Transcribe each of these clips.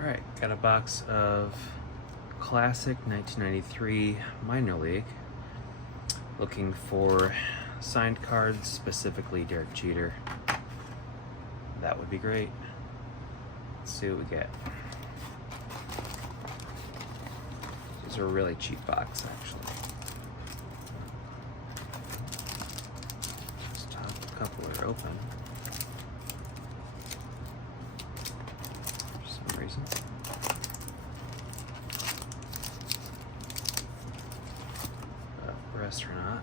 Alright, got a box of classic 1993 minor league. Looking for signed cards, specifically Derek Jeter. That would be great. Let's see what we get. These are a really cheap box, actually. Just a couple are open. For some reason. Restaurant.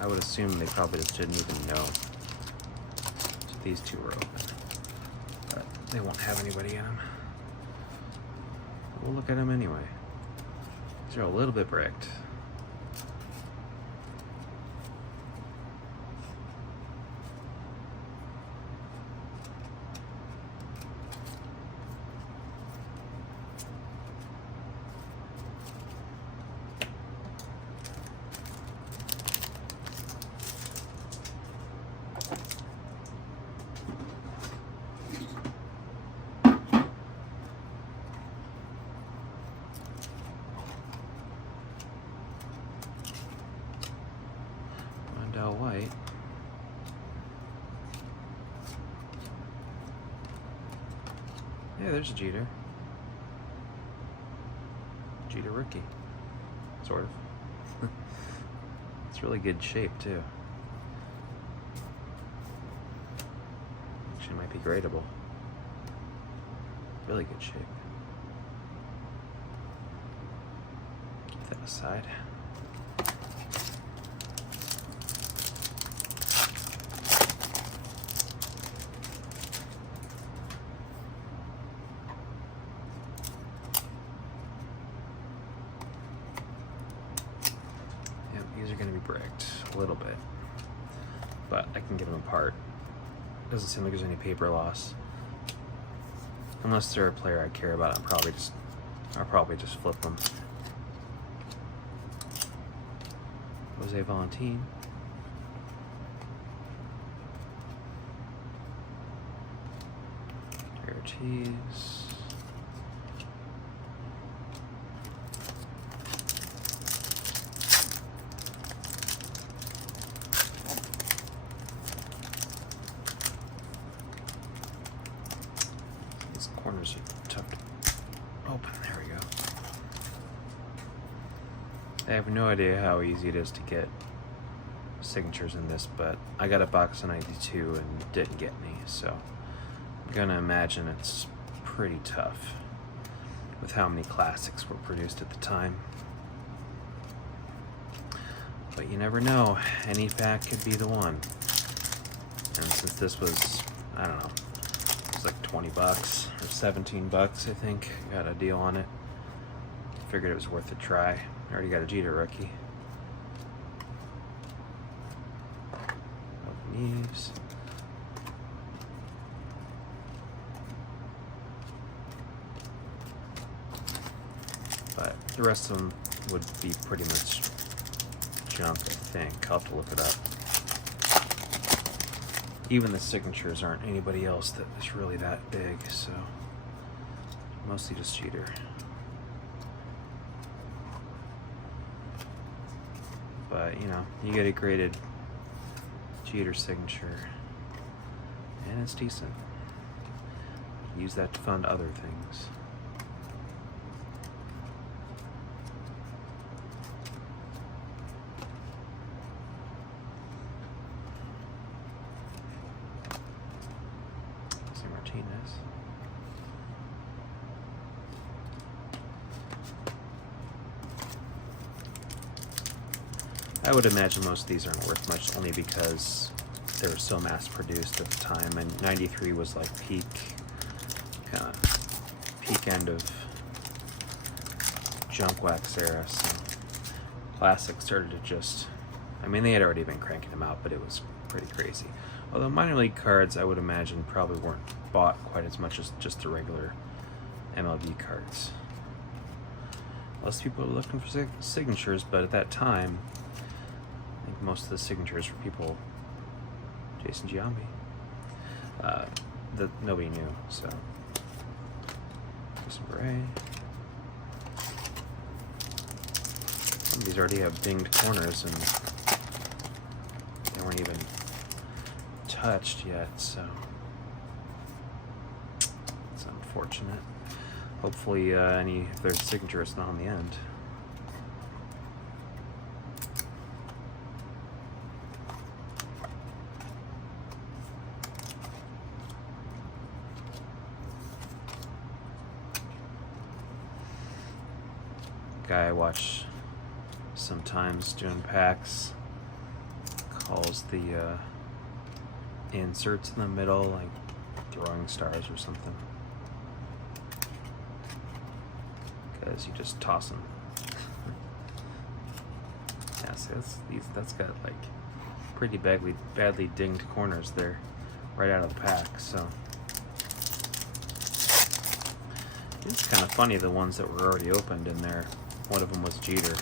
I would assume they probably just didn't even know that these two were open, but they won't have anybody in them. We'll look at them anyway. These are a little bit bricked. Wendell White. Yeah, there's a Jeter. Jeter rookie. Sort of. It's really good shape, too. Actually might be gradable. Really good shape. Keep that aside. These are going to be bricked a little bit, but I can get them apart. Doesn't seem like there's any paper loss. Unless they're a player I care about, I'll probably just flip them. Jose Valentin. Ortiz. Corners are tough to open. There we go. I have no idea how easy it is to get signatures in this, but I got a box of 92 and didn't get any, so I'm gonna imagine it's pretty tough with how many classics were produced at the time. But you never know, any pack could be the one. And since this was, I don't know, like 20 bucks or 17 bucks, I think. Got a deal on it. Figured it was worth a try. Already got a Jeter rookie. Open these. But the rest of them would be pretty much junk, I think. I'll have to look it up. Even the signatures aren't anybody else that is really that big, so mostly just Jeter. But, you know, you get a graded Jeter signature, and it's decent. Use that to fund other things. Martinez. I would imagine most of these aren't worth much only because they were so mass produced at the time, and 93 was like peak end of junk wax era, so classic started to just, I mean, they had already been cranking them out, but it was pretty crazy. Although minor league cards, I would imagine, probably weren't bought quite as much as just the regular MLB cards. Less people were looking for signatures, but at that time, I think most of the signatures were people, Jason Giambi, that nobody knew, so Jackson Bray. Some of these already have dinged corners and they weren't even touched yet, so it's unfortunate. Hopefully if there's a signature, it's not on the end. Guy I watch sometimes doing packs calls the inserts in the middle like throwing stars or something, because you just toss them. Yeah, see, that's got like pretty badly dinged corners there right out of the pack, so it's kind of funny, the ones that were already opened in there. One of them was Jeter,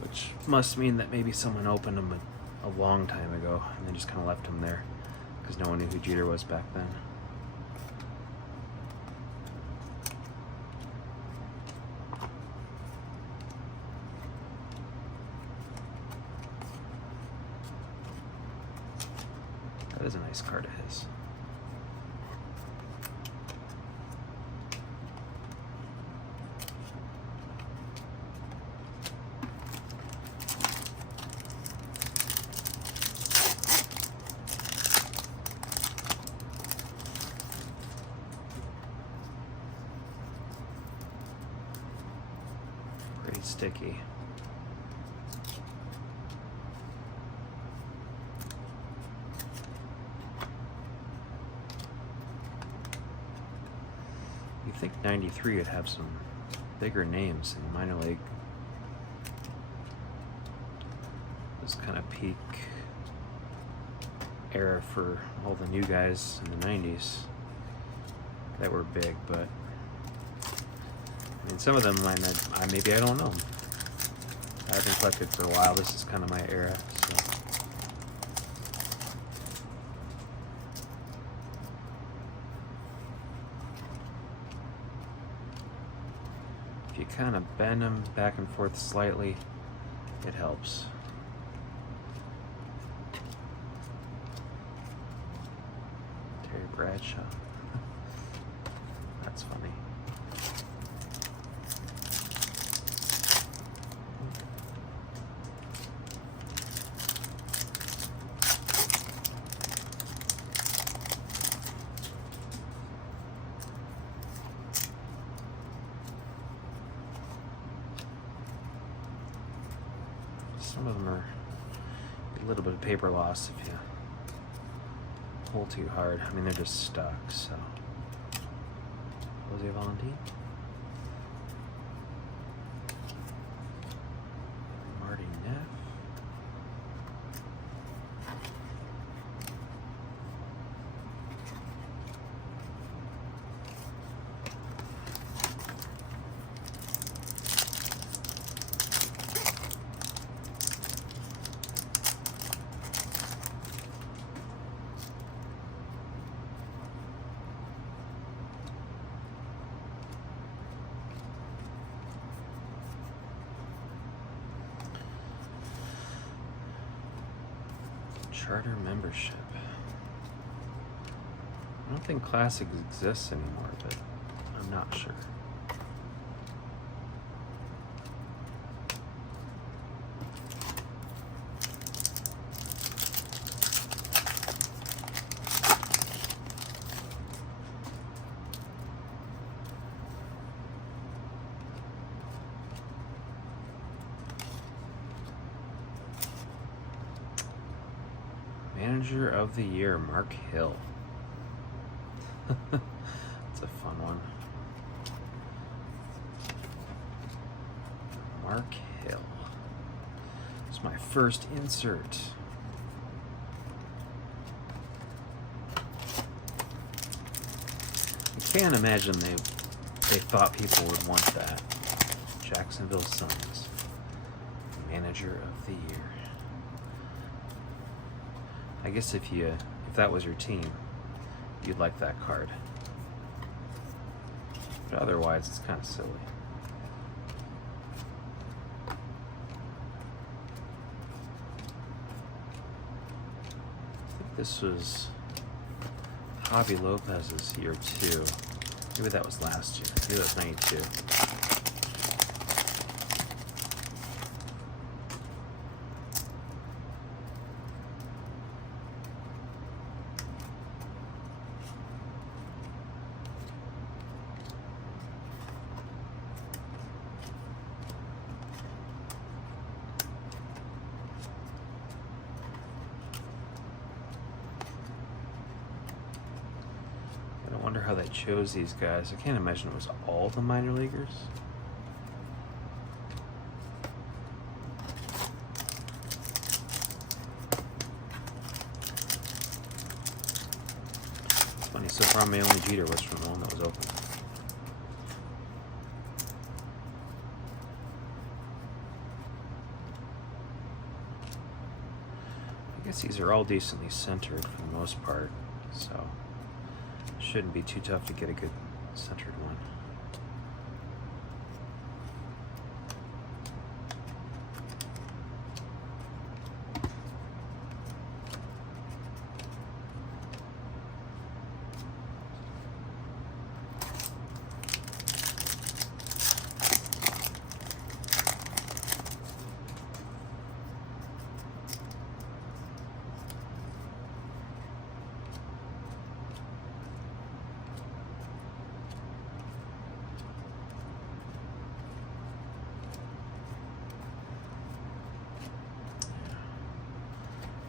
which must mean that maybe someone opened them a long time ago and they just kind of left them there because no one knew who Jeter was back then. That is a nice card of his. Pretty sticky. You think 93 would have some bigger names in minor league. This kind of peak era for all the new guys in the 90s that were big, but I mean, some of them maybe I don't know. I haven't collected for a while. This is kind of my era, so. If you kind of bend them back and forth slightly, it helps. Terry Bradshaw. That's funny. Some of them are a little bit of paper loss if you pull too hard. I mean, they're just stuck, so. Jose Valentin. Marty Neff. Charter membership. I don't think Classic exists anymore, but I'm not sure. Manager of the Year, Mark Hill. That's a fun one. Mark Hill. It's my first insert. I can't imagine they thought people would want that. Jacksonville Suns, Manager of the Year. I guess if that was your team, you'd like that card. But otherwise, it's kind of silly. I think this was Javi Lopez's year too. Maybe that was last year. Maybe that was 92. I wonder how they chose these guys. I can't imagine it was all the minor leaguers. It's funny, so far my only Jeter was from the one that was open. I guess these are all decently centered for the most part, so shouldn't be too tough to get a good centered one.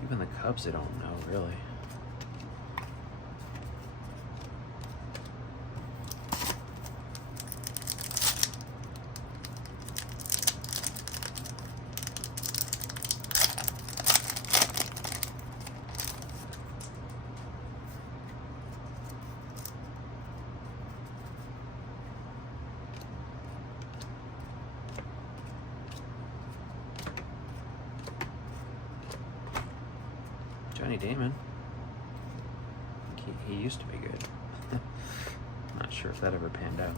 Even the Cubs, I don't know, really. Johnny Damon. He used to be good. Not sure if that ever panned out.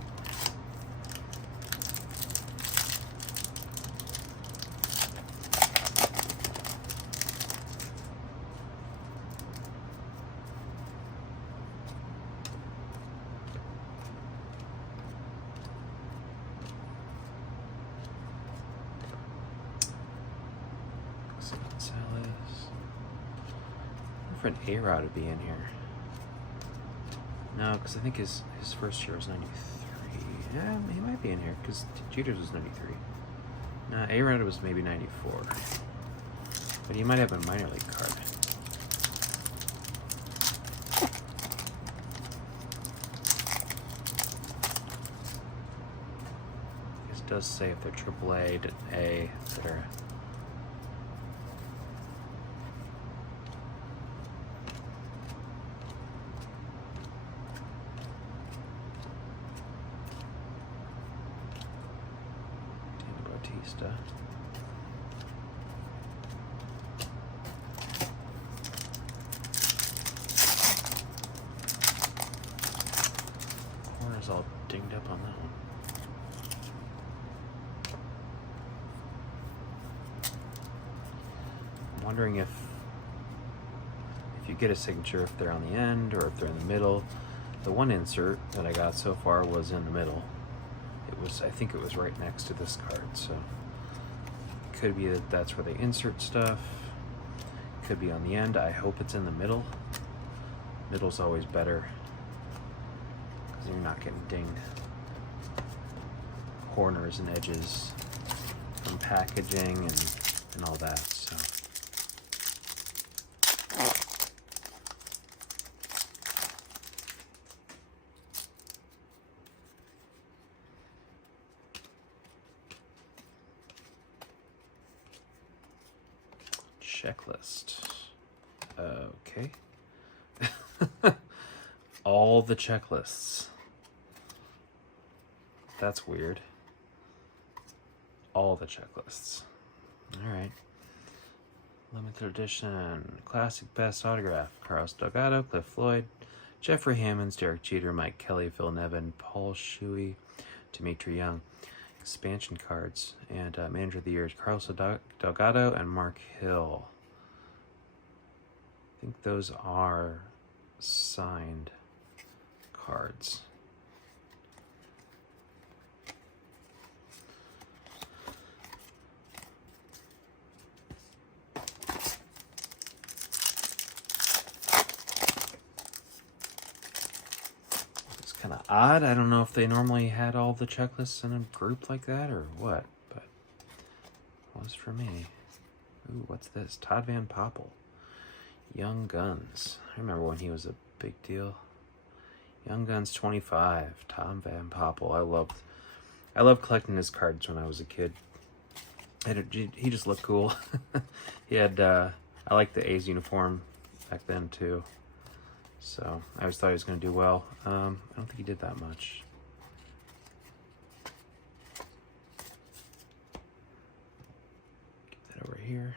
Gonzalez. For an A-Rod to be in here. No, because I think his first year was 93. Yeah, he might be in here because Jeter's was 93. No, A-Rod was maybe 94. But he might have a minor league card. It does say if they're AAA to A, etc. Bautista. Corner's all dinged up on that one. I'm wondering if you get a signature, if they're on the end or if they're in the middle. The one insert that I got so far was in the middle. I think it was right next to this card, so it could be that that's where they insert stuff. Could be on the end. I hope it's in the middle. Middle's always better because you're not getting dinged. Corners and edges from packaging and all that. So. Checklist. Okay. All the checklists. That's weird. All the checklists. All right. Limited edition. Classic best autograph. Carlos Delgado, Cliff Floyd, Jeffrey Hammonds, Derek Jeter, Mike Kelly, Phil Nevin, Paul Shuey, Dimitri Young. Expansion cards. And Manager of the Year is Carlos Delgado and Mark Hill. I think those are signed cards. It's kind of odd. I don't know if they normally had all the checklists in a group like that or what, but it was for me. Ooh, what's this? Todd Van Poppel. Young Guns. I remember when he was a big deal. Young Guns 25. Tom Van Poppel. I loved collecting his cards when I was a kid. He just looked cool. He had I liked the A's uniform back then too. So I always thought he was going to do well. I don't think he did that much. Get that over here.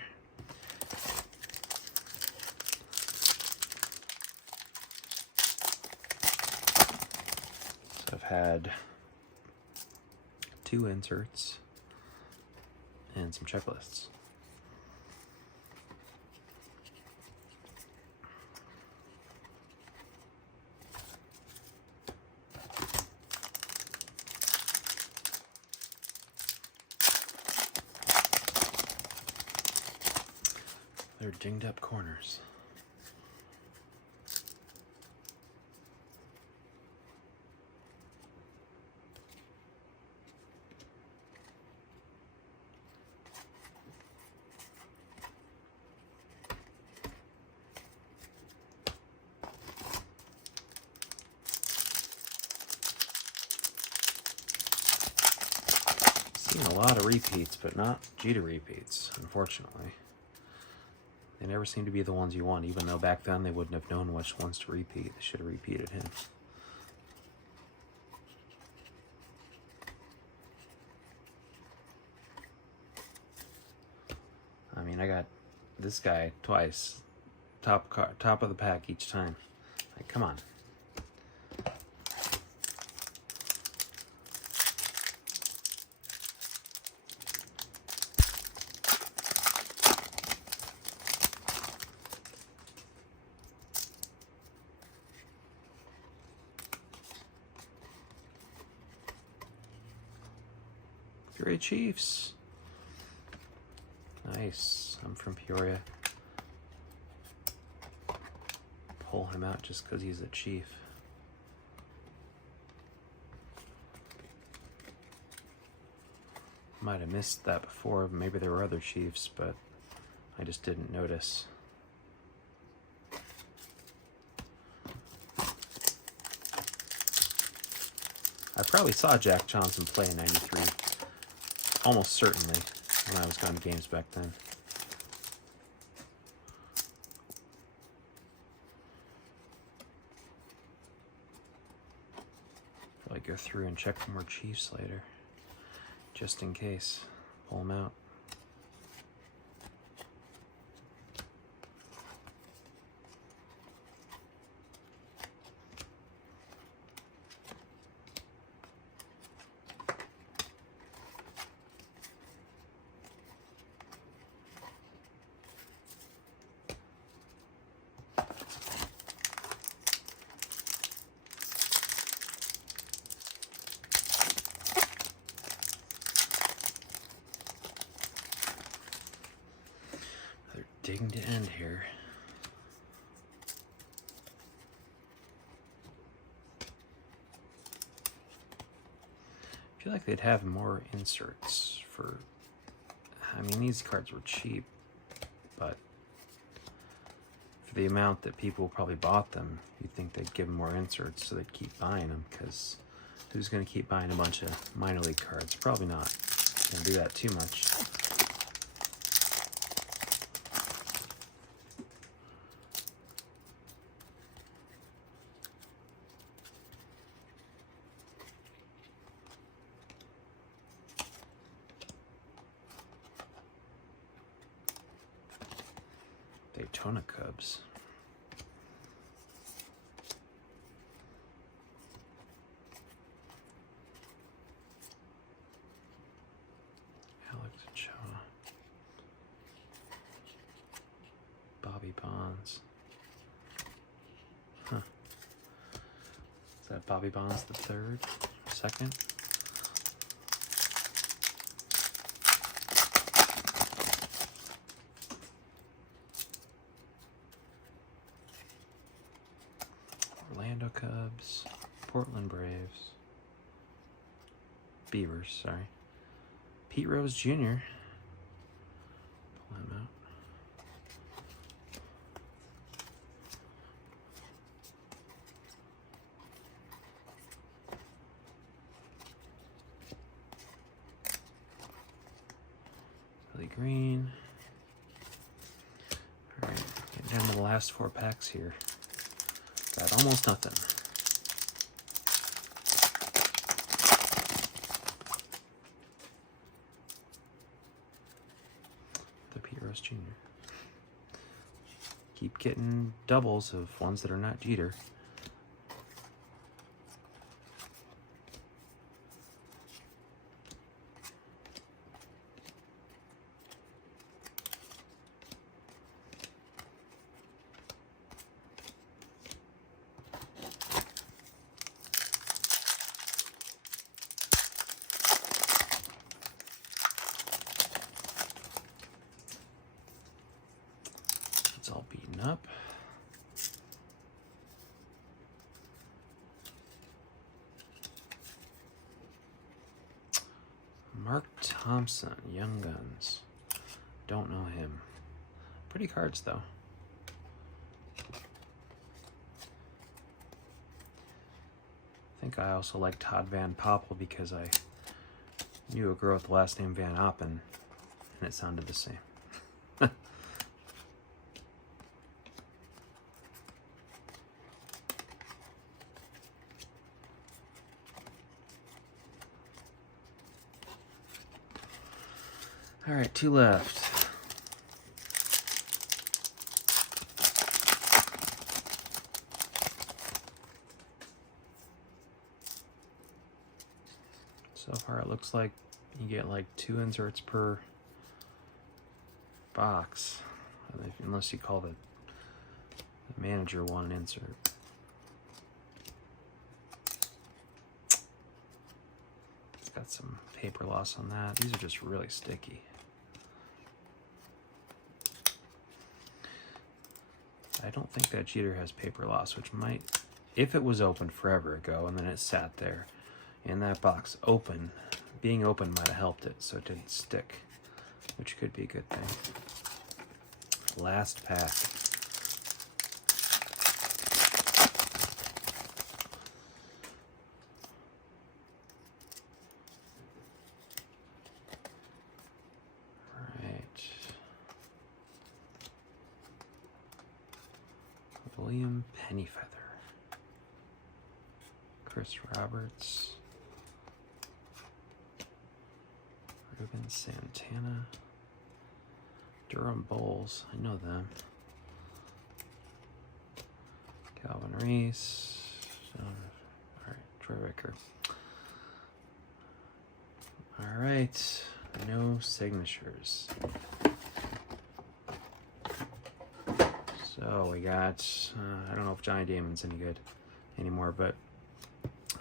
So I've had 2 inserts and some checklists. They're dinged up corners. Seen a lot of repeats, but not Jeter repeats, unfortunately. They never seem to be the ones you want, even though back then they wouldn't have known which ones to repeat. They should have repeated him. I mean, I got this guy twice. Top of the pack each time. Like, come on. Peoria Chiefs. Nice. I'm from Peoria. Pull him out just because he's a Chief. Might have missed that before. Maybe there were other Chiefs, but I just didn't notice. I probably saw Jack Johnson play in '93. Almost certainly, when I was going to games back then. Probably go through and check for more Chiefs later, just in case. Pull them out. Digging to end here. I feel like they'd have more inserts for, I mean, these cards were cheap, but for the amount that people probably bought them, you'd think they'd give them more inserts so they'd keep buying them, because who's going to keep buying a bunch of minor league cards? Probably not. Going to do that too much. Daytona Cubs. Is that Bobby Bonds the third? Second? Orlando Cubs, Portland Braves, Beavers, sorry. Pete Rose Jr. Pull him out. Billy Green. All right, getting down to the last 4 packs here. Got almost nothing. The Pete Rose Jr. Keep getting doubles of ones that are not Jeter. It's all beaten up. Mark Thompson, Young Guns. Don't know him. Pretty cards, though. I think I also like Todd Van Poppel because I knew a girl with the last name Van Oppen, and it sounded the same. All right, 2 left. So far, it looks like you get like 2 inserts per box, unless you call the manager one insert. It's got some paper loss on that. These are just really sticky. I don't think that Jeter has paper loss, which might, if it was open forever ago and then it sat there in that box open, being open might have helped it so it didn't stick, which could be a good thing. Last pack. William Pennyfeather, Chris Roberts, Ruben Santana, Durham Bulls, I know them, Calvin Reese, all right, Troy Ricker. All right, no signatures. So we got, I don't know if Johnny Damon's any good anymore, but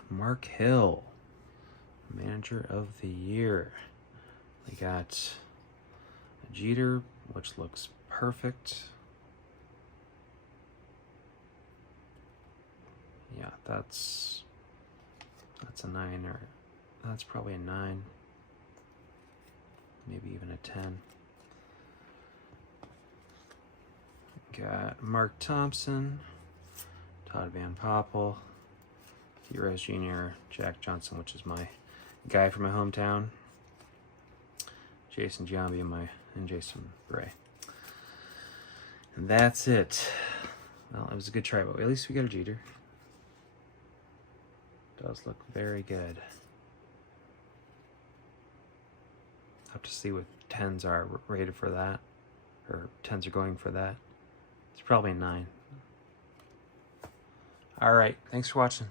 Mark Hill, Manager of the Year. We got a Jeter, which looks perfect. Yeah, that's a 9, or that's probably a 9, maybe even a 10. Got Mark Thompson, Todd Van Poppel, Pete Rose Jr., Jack Johnson, which is my guy from my hometown, Jason Giambi, and Jason Bray. And that's it. Well, it was a good try, but at least we got a Jeter. Does look very good. Have to see what 10s are rated for that, or 10s are going for that. It's probably 9. All right, thanks for watching.